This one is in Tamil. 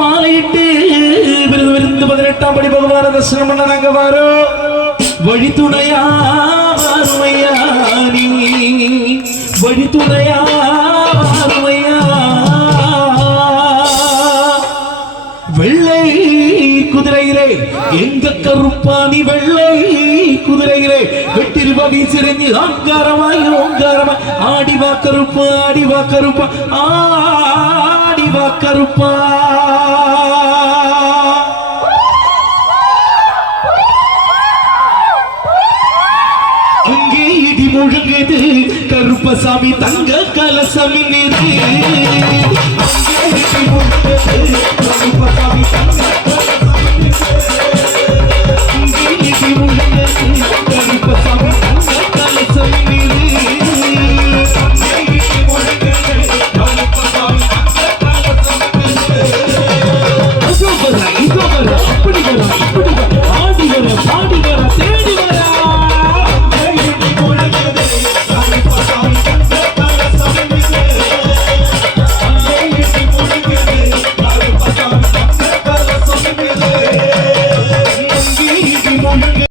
மாலையிட்டு விருந்து 18ஆம் படி பகவான தரிசனம் பண்ண நாங்க வாரோம். வழித்துணையா வாருமையா நீ, வழித்துணையா வாருமையா. வெள்ளை குதிரையிலே எங்க கருப்பாணி, வெள்ளை குதிரையிலே வெட்டிருவா வீசிறங்கி ஆங்காரமாய் ஓங்காரமாய் ஆடிவா கருப்பா, ஆடிவா கருப்பா, ஆடிவா கருப்பா. அங்கே இடி முழங்குது கருப்பசாமி தங்க கலசமின், அங்கே இடி முழங்குது